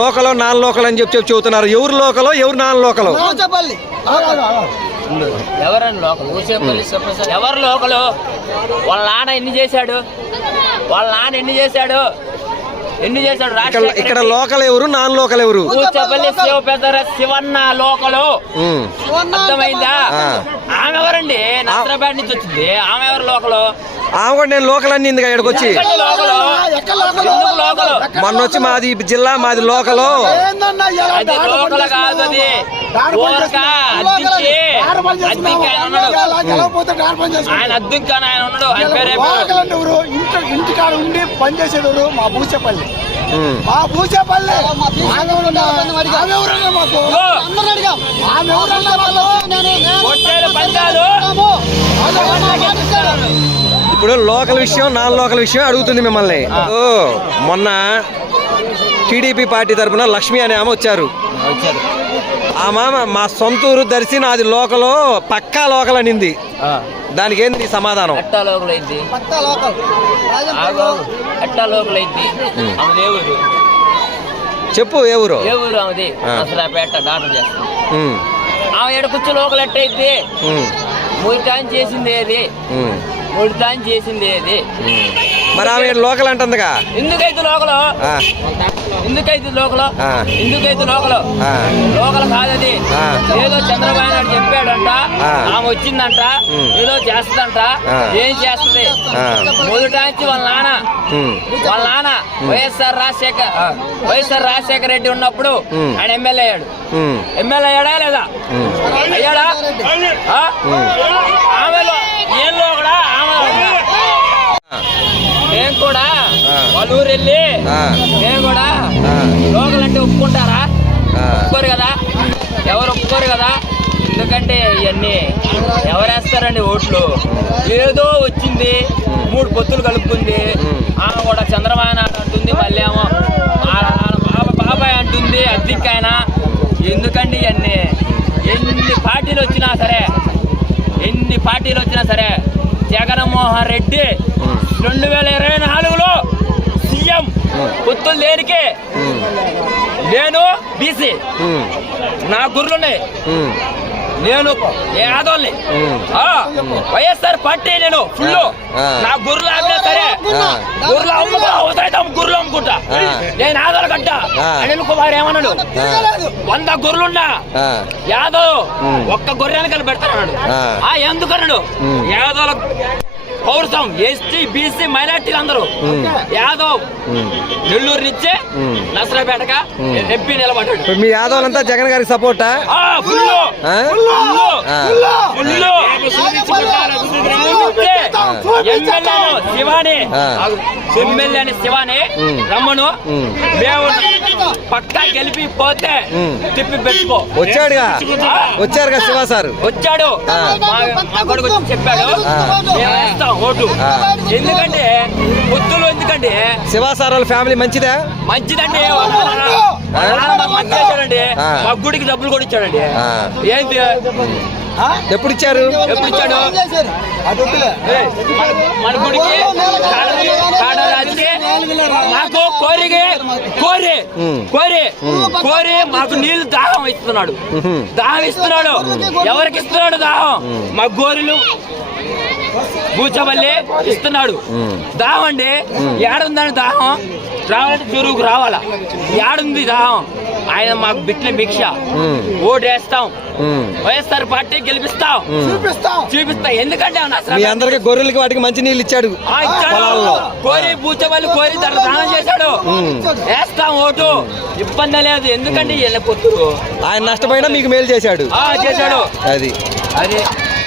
లోకలో non local అని చెప్పి చెబుతున్నారు. ఎవరు లోకలో ఎవరు నాన్ లోకలో? ఎవరని లోకల్? ఎవరు లోకలు? వాళ్ళ నాన్న ఎన్ని చేశాడు? ఇక్కడ లోకల్ ఎవరు నాన్ లోకల్ ఎవరు? కూచపల్లి శివ పెద్దర శివన్న లోకలు. అర్థమైందా? ఆమె ఎవరండి? నసరాబాద్ నుంచి వచ్చింది. ఆమె ఎవరు లోకలు? ఆమె కూడా నేను లోకల్ అన్ని ఇందుకు ఇక్కడికి వచ్చి మొన్న వచ్చి మాది జిల్లా మాది లోకలు. అది లోకల్ కాదు, అది ఆయన అద్దుకాని ఆయన ఉన్నాడు. ఆయన పేరే ఇంటికాడ ఉండి పనిచేసేవాడు మా భూచేపల్లి. ఇప్పుడు లోకల్ విషయం నాన్ లోకల్ విషయం అడుగుతుంది మిమ్మల్ని. మొన్న టీడీపీ పార్టీ తరఫున లక్ష్మి అనే ఆమె వచ్చారు. ఆమె మా సొంత ఊరు దర్శి నాది లోకల్ పక్కా లోకల్ అనింది. దానికి ఏంది నీ సమాధానం? చెప్పు. ఏ ఊరు? ఆమెది నసరాపేట డాక్టర్ చేస్తాం. ఆమె ఏడు కూర్చో లోకల్ ఎట్టయిద్ది? మూడిటాన్ చేసింది ఏది? మరి ఆమె లోకల్ అంటుందిగా. ఎందుకైతే లోకల్? లోకల్ కాదది. ఏదో చంద్రబాబు నాయుడు చెప్పాడంట, ఆమె వచ్చిందంట, ఏదో చేస్తుందంట. ఏం చేస్తుంది? మొదటాంచి వాళ్ళ నాన్న వైఎస్ఆర్ రాజశేఖర రెడ్డి ఉన్నప్పుడు ఆయన ఎమ్మెల్యే అయ్యాడా లేదా? అయ్యాడా? ఆమెలో ఏం లోకడా? మేము కూడా వాళ్ళ ఊరు వెళ్ళి మేము కూడా లోకల్ అంటే ఒప్పుకుంటారా? ఒప్పుకోరు కదా. ఎవరు ఒప్పుకోరు కదా. ఎందుకంటే ఇవన్నీ ఎవరేస్తారండి ఓట్లు? ఏదో వచ్చింది, 3 పొత్తులు కలుపుకుంది. ఆమె కూడా చంద్రబాబు నాయుడు అంటుంది, మళ్ళీ ఏమో బాబాయ్ అంటుంది, అద్దెకాయన. ఎందుకండి ఇవన్నీ? ఎన్ని పార్టీలు వచ్చినా సరే జగన్మోహన్ రెడ్డి 2024లో సీఎం. పొత్తులు దేనికి? నేను బీసీ, నా గుర్రులున్నాయి, నేను యాదవ్ని, వైఎస్ఆర్ పార్టీ నేను ఫుల్. నా గుర్రులు ఆపినా సరే గుర్రులు గుర్రులు అమ్ముకుంటా. నేను ఆధార్ కట్టా అని వారు ఏమన్నాడు? 100 గొర్రెలున్నా యాదవ్ ఒక్క గొర్రె వెనకాల పెడతానన్నాడు. ఎందుకన్నాడు? యాదవ్ పౌరుషం, ఎస్టీ బీసీ మైనార్టీలు అందరూ యాదవ్ నెల్లూరు నుంచే నసరాపేటగా ఎంపీ నిలబడ్డాడు. మీ యాదవ్ అంతా జగన్ గారికి సపోర్టా? శివాని రమ్మను, మేము పక్కా గెలిపిపోతే తిప్పి పెట్టుకో. వచ్చారుగా శివ సార్ వచ్చాడు, మా కొడుకు చెప్పాడు ఓటు. ఎందుకంటే పొత్తులు, ఎందుకంటే శివ సార్ వాళ్ళ ఫ్యామిలీ మంచిదండి. మంచి చేశాడండి. మా గుడికి డబ్బులు కూడా ఇచ్చాడండి. ఏంటి? ఎప్పుడు ఇచ్చాడు? మన గుడికి మాకు కోరి మాకు నీళ్లు దాహం ఇస్తున్నాడు. ఎవరికి ఇస్తున్నాడు దాహం? మా గోరులు బూచబల్లి ఇస్తున్నాడు దాహం అండి. ఏడుందని దాహం రావాలంటే చెరువుకు రావాలా? ఏడుంది దాహం? ఆయన మాకు బిట్ల భిక్ష. ఓటేస్తాం, వైఎస్ఆర్ పార్టీ గెలిపిస్తాం, చూపిస్తాం. ఎందుకంటే అందరికి గొర్రెలకి వాటికి మంచి నీళ్ళు ఇచ్చాడు. కోరి బూచబల్లి కోరి దానం చేశాడు. వేస్తాం ఓటు, ఇబ్బంది లేదు. ఎందుకంటే పొత్తు ఆయన నష్టపోయినా మీకు మేలు చేశాడు. అది